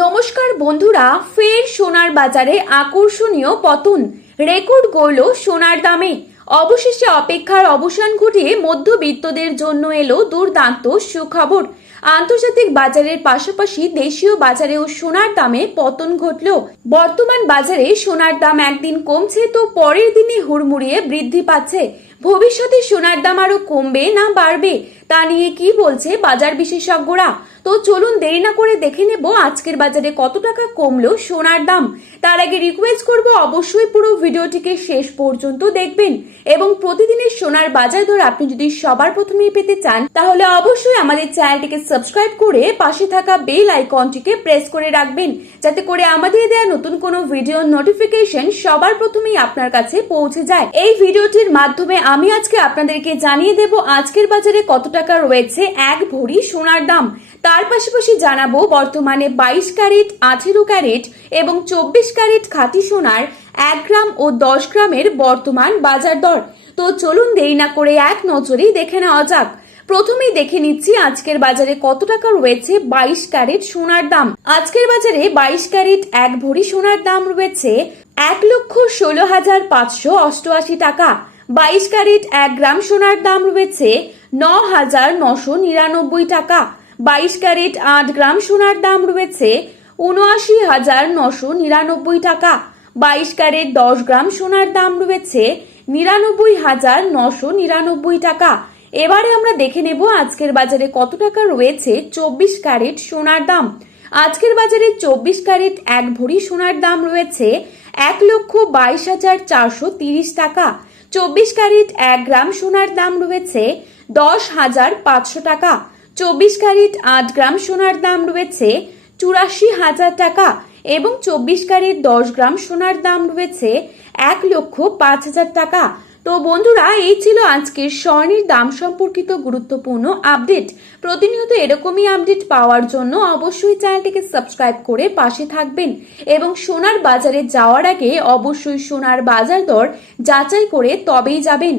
নমস্কার বন্ধুরা, ফের সোনার বাজারে আকর্ষণীয় পতন। রেকর্ড গড়ল সোনার দামে। অবশেষে অপেক্ষার অবসান ঘটিয়ে মধ্যবিত্তদের জন্য এলো দুর্দান্ত সুখবর। আন্তর্জাতিক বাজারের পাশাপাশি দেশীয় বাজারেও সোনার দামে পতন ঘটল। বর্তমান বাজারে সোনার দাম একদিন কমছে, তো পরের দিনে হুড়মুড়িয়ে বৃদ্ধি পাচ্ছে। ভবিষ্যতে সোনার দাম আরও কমবে না বাড়বে? তা নিয়ে কি বলছে বাজার বিশেষজ্ঞরা? তো চলুন দেরি না করে দেখে নেব আজকের বাজারে কত টাকা কমলো সোনার দাম। তার আগে রিকোয়েস্ট করব অবশ্যই পুরো ভিডিওটিকে শেষ পর্যন্ত দেখবেন। এবং প্রতিদিনের সোনার বাজার দর আপনি যদি সবার প্রথমেই পেতে চান, তাহলে অবশ্যই আমাদের চ্যানেলটিকে সাবস্ক্রাইব করে পাশে থাকা বেল আইকনটিকে প্রেস করে রাখবেন, যাতে করে আমাদের দেওয়া নতুন কোনো ভিডিও নোটিফিকেশন সবার প্রথমেই আপনার কাছে পৌঁছে যায়। এই ভিডিওটির মাধ্যমে আমি আজকে আপনাদেরকে জানিয়ে দেব আজকের বাজারে কত টাকা রয়েছে, এক ভরি সোনার দাম। তার পাশাপাশি জানাব বর্তমানে বাইশ ক্যারেট, আঠেরো ক্যারেট এবং চব্বিশ ক্যারেট খাঁটি সোনার এক গ্রাম ও দশ গ্রামের বর্তমান বাজার দর। তো চলুন দেরি না করে এক নজরেই দেখে নেওয়া যাক। প্রথমেই দেখে নিচ্ছি আজকের বাজারে কত টাকা রয়েছে বাইশ ক্যারেট সোনার দাম। আজকের বাজারে বাইশ ক্যারেট, এক ভরি সোনার দাম রয়েছে এক লক্ষ ষোলো হাজার পাঁচশো অষ্টআশি টাকা। বাইশ ক্যারেট, এক গ্রাম সোনার দাম রয়েছে ন হাজার নশো নিরানব্বই টাকা। বাইশ ক্যারেট, আট গ্রাম সোনার দাম রয়েছে উনআশি হাজার নশো নিরানব্বই টাকা। বাইশ ক্যারেট, দশ গ্রাম সোনার দাম রয়েছে নিরানব্বই হাজার নশো নিরানব্বই টাকা। এবারে আমরা দেখে নেব আজকের বাজারে কত টাকা রয়েছে চব্বিশ ক্যারেট সোনার দাম। আজকের বাজারে চব্বিশ ক্যারেট, এক ভরি সোনার দাম রয়েছে এক লক্ষ বাইশ হাজার চারশো তিরিশ টাকা। চব্বিশ ক্যারিট এক গ্রাম সোনার দাম রয়েছে দশ হাজার পাঁচশো টাকা। চব্বিশ ক্যারিট আট গ্রাম সোনার দাম রয়েছে চুরাশি হাজার টাকা এবং চব্বিশ ক্যারিট দশ গ্রাম সোনার দাম রয়েছে এক লক্ষ পাঁচ হাজার টাকা। তো বন্ধুরা, এই ছিল আজকের স্বর্ণের দাম সম্পর্কিত গুরুত্বপূর্ণ আপডেট। প্রতিনিয়ত এরকমই আপডেট পাওয়ার জন্য অবশ্যই চ্যানেলটিকে সাবস্ক্রাইব করে পাশে থাকবেন এবং সোনার বাজারে যাওয়ার আগে অবশ্যই সোনার বাজার দর যাচাই করে তবেই যাবেন।